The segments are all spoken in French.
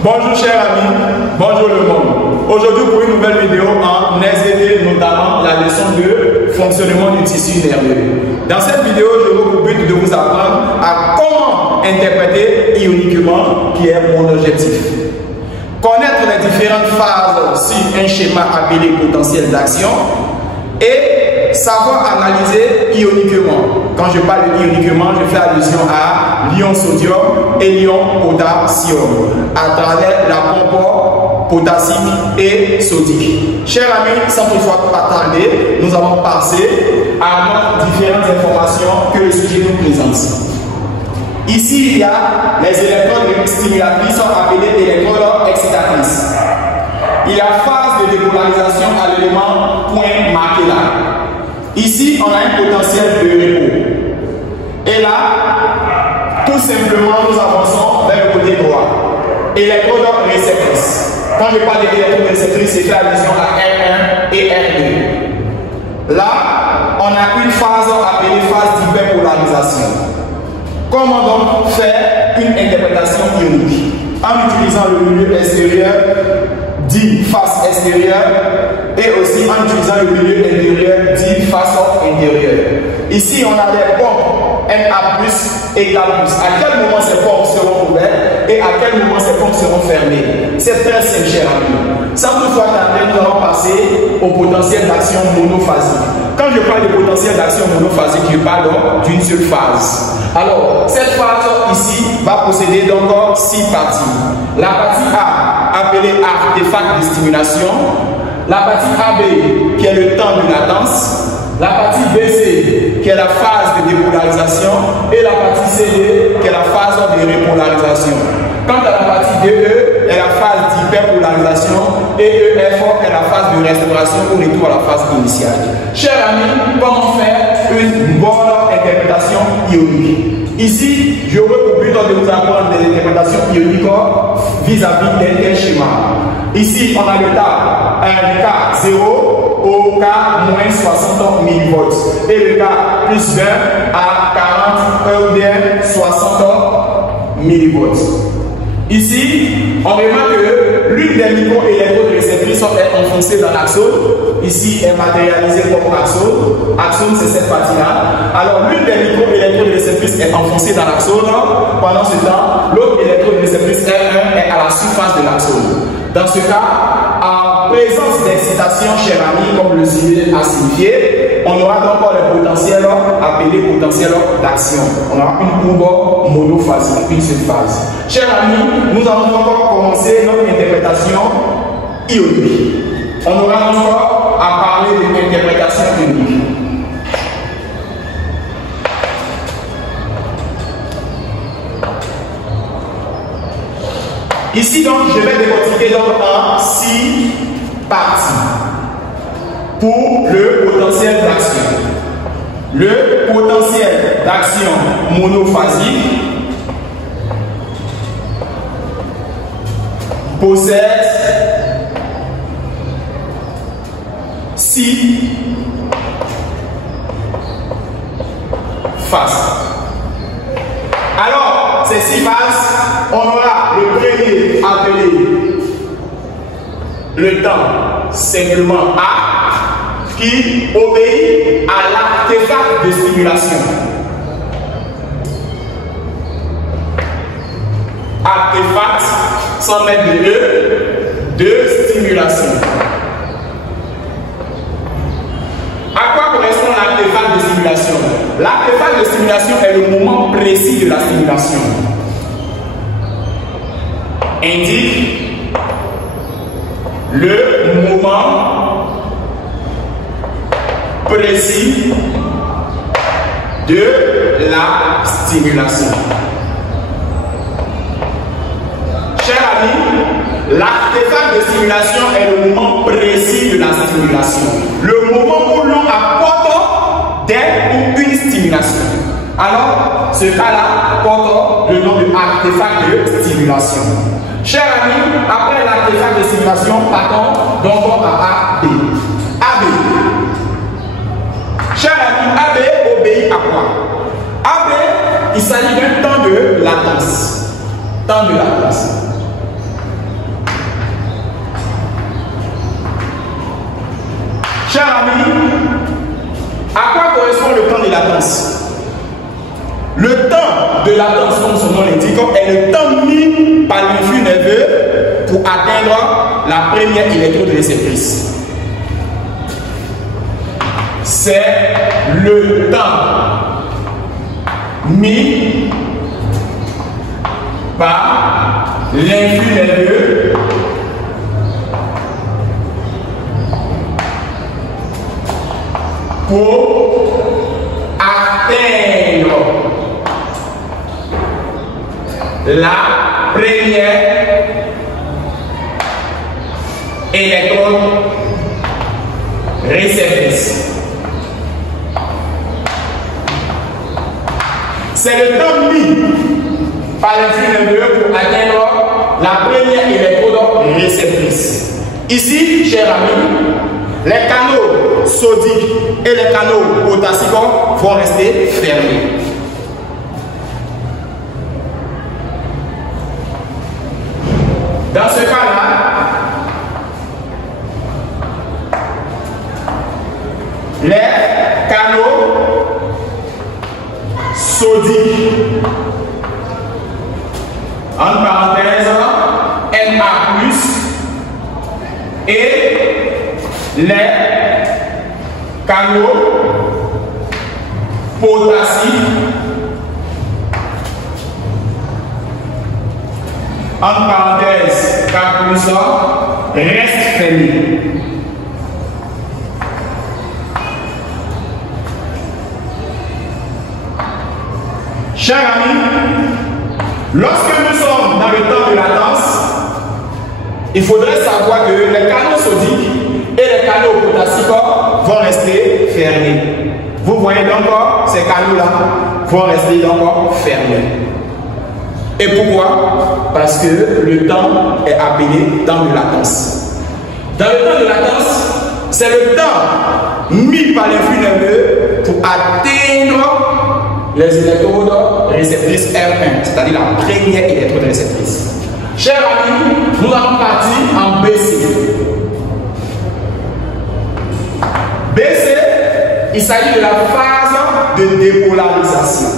Bonjour chers amis, bonjour le monde. Aujourd'hui pour une nouvelle vidéo en SVT, notamment la leçon de fonctionnement du tissu nerveux. Dans cette vidéo, je veux pour but de vous apprendre à comment interpréter ioniquement, qui est mon objectif. Connaître les différentes phases sur un schéma appelé potentiel d'action et savoir analyser ioniquement. Quand je parle ioniquement, je fais allusion à l'ion sodium et l'ion potassium à travers l'apport potassique et sodique. Chers amis, sans toutefois pas tarder, nous allons passer à nos différentes informations que le sujet nous présente. Ici, il y a les électrodes stimulatrices appelées électrodes excitatrices. Il y a phase de dépolarisation à l'élément point marqué là. Ici, on a un potentiel de repos. Et là, tout simplement, nous avançons vers le côté droit. Électrode réceptrice. Quand je parle d'électrode réceptrice, c'est fait allusion à R1 et R2. Là, on a une phase appelée phase d'hyperpolarisation. Comment donc faire une interprétation ionique? En utilisant le milieu extérieur dit face extérieure et aussi en utilisant le milieu intérieur dit face intérieure. Ici, on a les pompes Na et K+. À quel moment ces pompes seront ouvertes et à quel moment ces pompes seront fermées? C'est très simple, cher ami. Sans toutefois tarder, nous allons passer au potentiel d'action monophasique. Quand je parle de potentiel d'action monophasique, je parle d'une seule phase. Alors, cette phase ici va posséder donc 6 parties. La partie A, appelée artefact de stimulation. La partie AB, qui est le temps de latence. La partie BC, qui est la phase de dépolarisation. Et la partie CD, qui est la phase de repolarisation. Quant à la partie DE, est la phase d'hyperpolarisation. Et EF est la phase de restauration ou retour à la phase initiale. Chers amis, comment faire une bonne interprétation ionique? Ici, je veux pour but de vous apprendre des interprétations ioniques vis-à-vis d'un schéma. Ici, on a le cas 0 au cas moins 60 millivolts et le cas plus 20 à 40 ou bien 60 millivolts. Ici, on remarque que l'une des micro-électrodes réceptrices est enfoncée dans l'axone. Ici, est matérialisée comme axone. Axone, c'est cette partie-là. Alors, l'une des micro-électrodes réceptrices est enfoncée dans l'axone. Pendant ce temps, l'autre électrode réceptrice R1 est à la surface de l'axone. Dans ce cas, en présence d'excitation, chers amis, comme le sujet a signifié, on aura donc le potentiel appelé potentiel d'action. On aura une courbe monophasique, une seule phase. Chers amis, nous allons encore commencer notre interprétation ionique. On aura encore à parler de l'interprétation ionique. Ici donc, je vais décortiquer donc en 6 parties pour le potentiel d'action. Le potentiel d'action monophasique possède 6 phases. Alors, ces 6 phases, on aura le premier appelé le temps simplement A qui obéit à l'artefact de stimulation. Artefact sans mettre de E de stimulation. À quoi correspond l'artefact de stimulation? L'artefact de stimulation est le moment précis de la stimulation. Indique le moment précis de la stimulation. Chers amis, l'artefact de stimulation est le moment précis de la stimulation. Le moment où l'on apporte des ou une stimulation. Alors, ce cas-là porte le nom de artefact de stimulation. Chers amis, après l'artefact de stimulation, partons donc à AB. AB. Chers amis, AB obéit à quoi? AB, il s'agit d'un temps de latence. Temps de latence. latence. Le temps de latence, comme son nom l'indique, est le temps mis par l'influx nerveux pour atteindre la première électrode réceptrice. C'est le temps mis par l'influx nerveux pour atteindre la première électrode réceptrice. C'est le temps mis par l'influx nerveux pour atteindre la première électrode réceptrice. Ici, chers amis, les canaux sodiques et les canaux potassiques vont rester fermés. Dans ce cas-là, les canaux sodiques, en parenthèse, Na+, et les canaux potassiques, en parenthèse, K+, restent fermés. Chers amis, lorsque nous sommes dans le temps de latence, il faudrait savoir que les canaux sodiques et les canaux potassiques vont rester fermés. Vous voyez donc ces canaux-là vont rester donc fermés. Et pourquoi? Parce que le temps est appelé temps de latence. Dans le temps de latence, c'est le temps mis par l'influx nerveux pour atteindre les électrodes réceptrices R1, c'est-à-dire la première électrode réceptrice. Chers amis, nous allons partir en BC. BC, il s'agit de la phase de dépolarisation.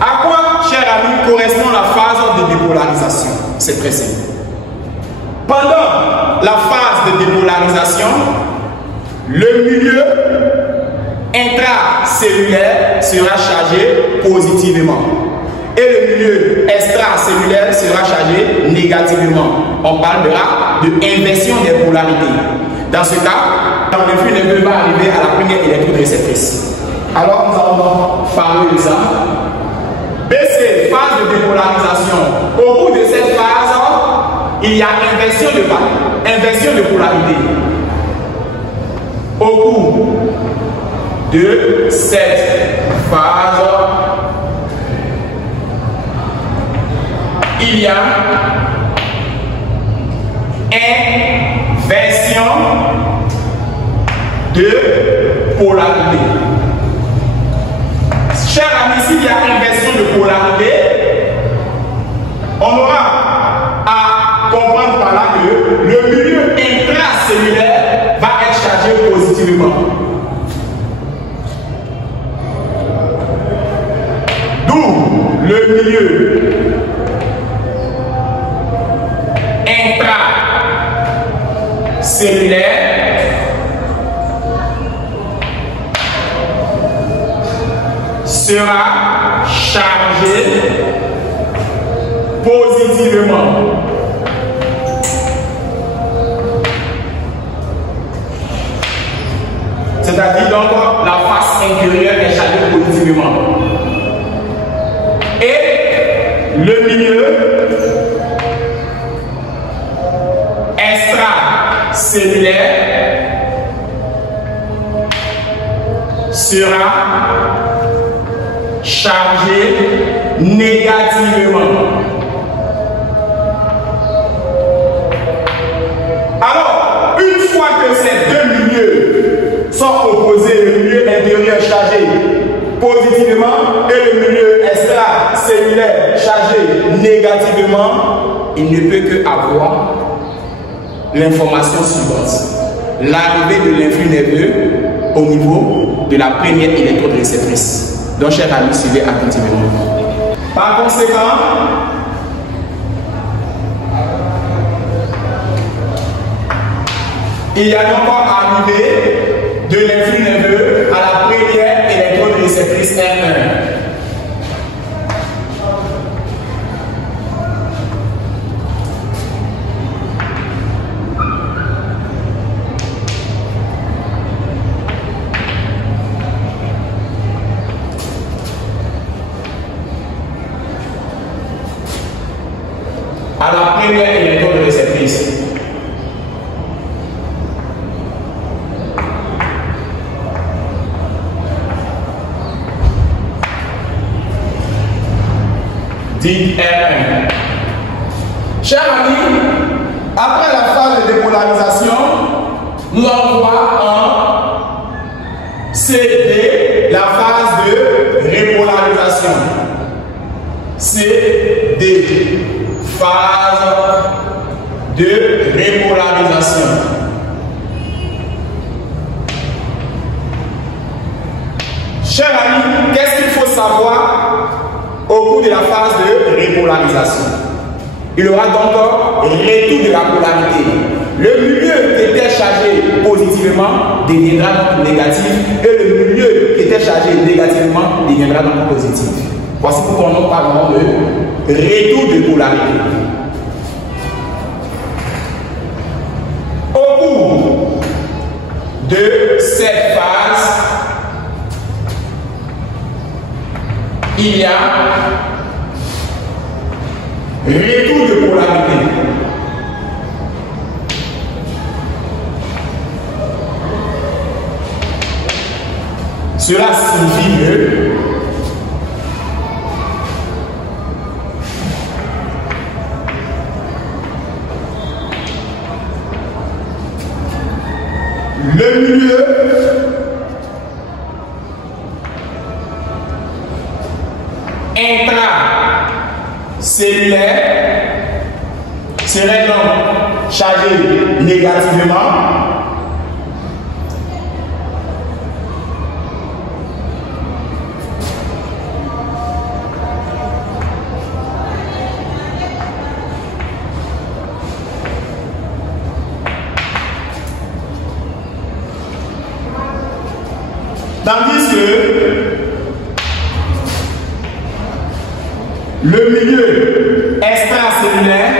À quoi, chers amis, correspond la phase de dépolarisation? C'est très simple. Pendant la phase de dépolarisation, le milieu intracellulaire sera chargé positivement et le milieu extracellulaire sera chargé négativement. On parlera de inversion des polarités. Dans ce cas, l'influx nerveux va arriver à la première électrode réceptrice. Alors nous allons parler de ça. BC, phase de dépolarisation. Au bout de cette phase, il y a inversion de polarité. Au cours de cette phase, il y a inversion de polarité. Chers amis, s'il y a inversion de polarité, on aura à comprendre par là que le milieu intracellulaire va être chargé positivement. D'où le milieu intracellulaire sera chargé positivement. C'est-à-dire donc la face intérieure est chargée positivement. Et le milieu extracellulaire sera chargé négativement. Alors, une fois que ces deux milieux sont opposés, le milieu intérieur chargé positivement et le milieu extracellulaire chargé négativement, il ne peut que avoir l'information suivante. L'arrivée de l'influx nerveux au niveau de la première électrode réceptrice. Donc, chers amis, suivez attentivement. Par conséquent, il y a donc arrivé de l'influx nerveux à la première électrode réceptrice R1. À la première électrode réceptrice. Dit R1. Chers amis, après la phase de dépolarisation, nous allons voir en CD la phase de repolarisation. CD. Phase de repolarisation. Chers amis, qu'est-ce qu'il faut savoir au cours de la phase de repolarisation? Il y aura donc retour de la polarité. Le milieu qui était chargé positivement deviendra donc négatif et le milieu qui était chargé négativement deviendra donc positif. Voici pourquoi nous parlons de retour de polarité. Au cours de cette phase, il y a retour de polarité. Cela signifie que le milieu intracellulaire serait donc chargé négativement. Tandis que le milieu extracellulaire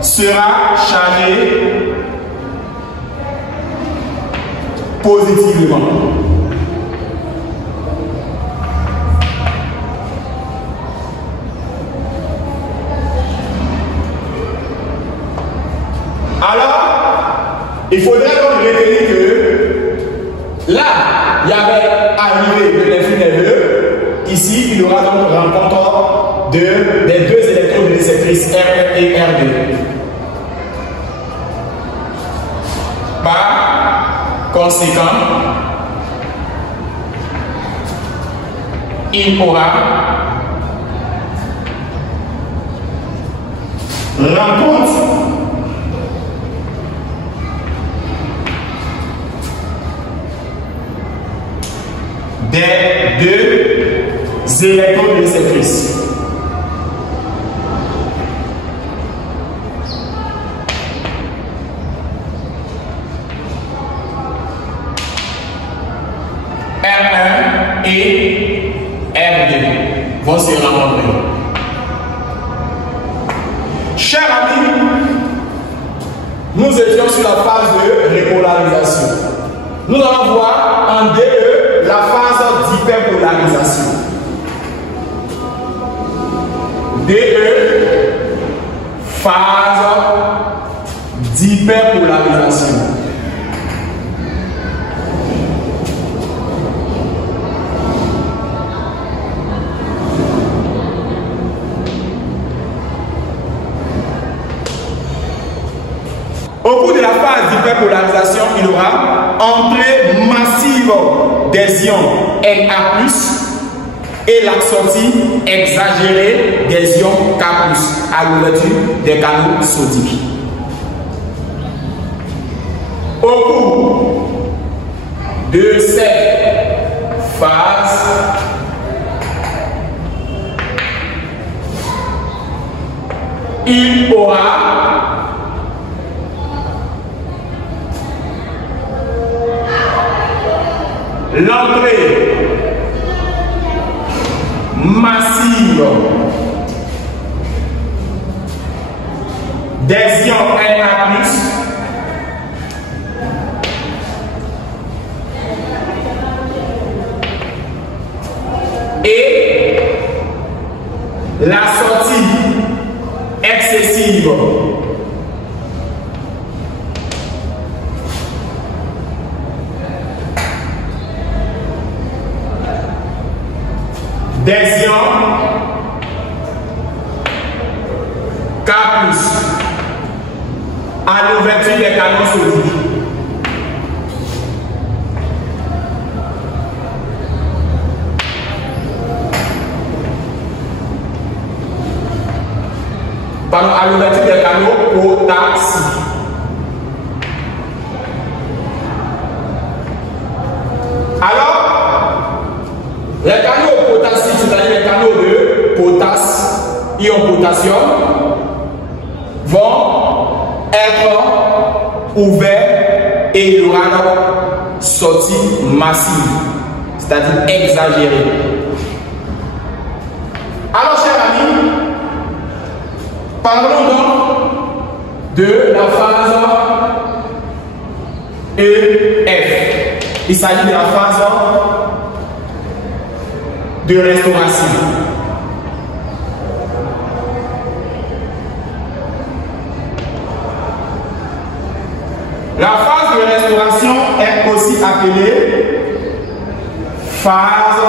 sera chargé positivement. Alors, il faudrait donc retenir que là, il y avait arrivé de l'influx nerveux. Ici, il y aura donc rencontre des deux électrodes réceptrices R1 et R2. Par conséquent, il aura rencontre des deux électrodes réceptrices. R1 et R2 vont se rencontrer. Chers amis, nous étions sur la phase de repolarisation. Nous allons voir en DE la phase d'hyperpolarisation. DE, phase d'hyperpolarisation. Après polarisation, il y aura entrée massive des ions Na+, et la sortie exagérée des ions K+, à l'ouverture des canaux sodiques. Au cours de cette phase, il aura l'entrée massive des ions Na+, et la sortie excessive des ions K+, à l'ouverture des canaux sodiques. Pardon, à l'ouverture des canaux potassiques. Alors, les canaux potassiques, c'est-à-dire les canaux de potasse, ion potassium, vont être ouverts et il y aura une sortie massive, c'est-à-dire exagérée. Alors, chers amis, parlons donc de la phase EF. Il s'agit de la phase de restauration. La phase de restauration est aussi appelée phase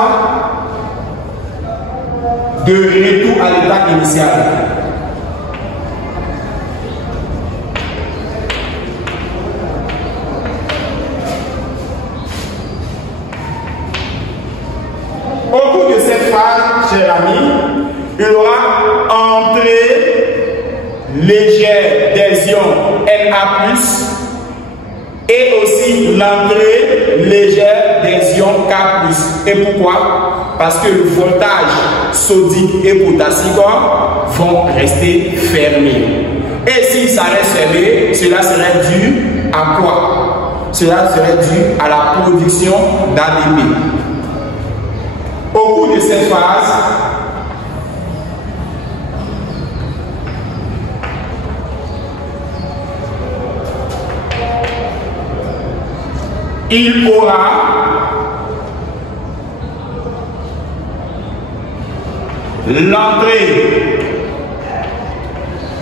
de retour à l'état initial. Au cours de cette phase, chers amis, il y aura entrée légère des ions Na+, et aussi l'entrée légère des ions K+. Et pourquoi? Parce que le voltage sodique et potassique vont rester fermés. Et si ça reste fermé, cela serait dû à quoi? Cela serait dû à la production d'ADP. Au cours de cette phase, il aura l'entrée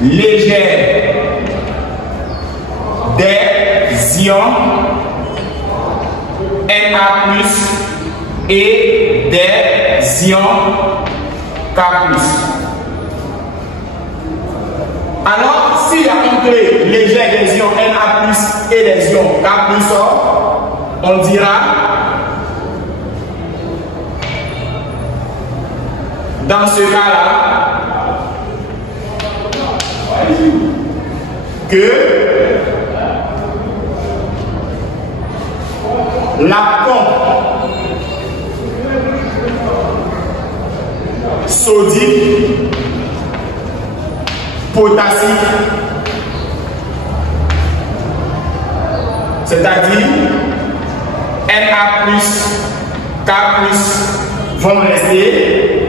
légère des ions Na+, et des ions K+. Alors, si la entrée légère des ions Na+, et des ions K+, on dira dans ce cas-là que la pompe sodique, potassique, c'est-à-dire Na+, K+, vont rester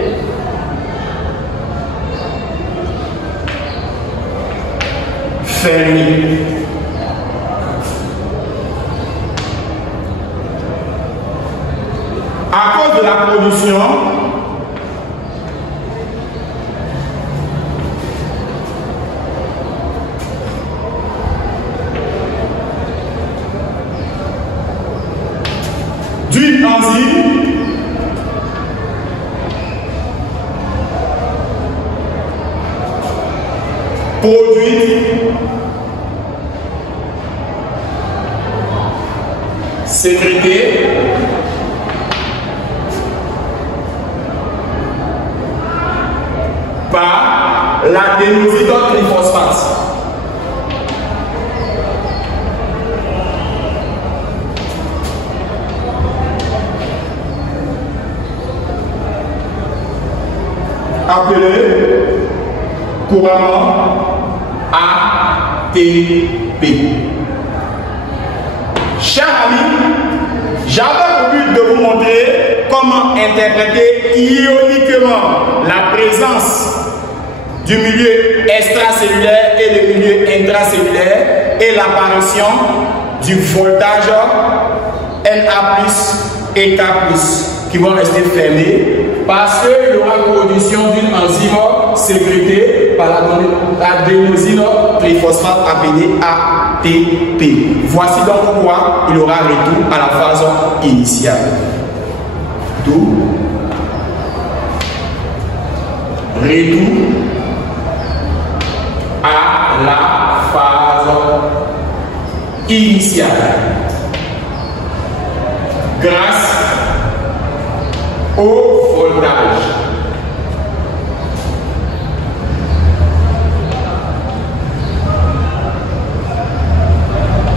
fermés. À cause de la production d'une enzyme produite sécrété par l'adénosine-triphosphate. Appelé couramment ATP. Chers amis, j'avais pour but de vous montrer comment interpréter ioniquement la présence du milieu extracellulaire et le milieu intracellulaire et l'apparition du voltage Na+ et K+ qui vont rester fermés parce qu'il y aura production d'une enzyme sécrétée par l'adénosine-triphosphate appelée ATP. Voici donc pourquoi il y aura retour à la phase initiale. D'où retour à la phase initiale grâce au voltage.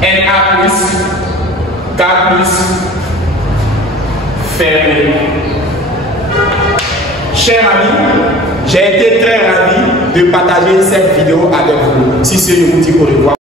Na+, K+, fermé. Chers amis, j'ai été très ravi de partager cette vidéo avec vous. Si c'est le vous dit au revoir.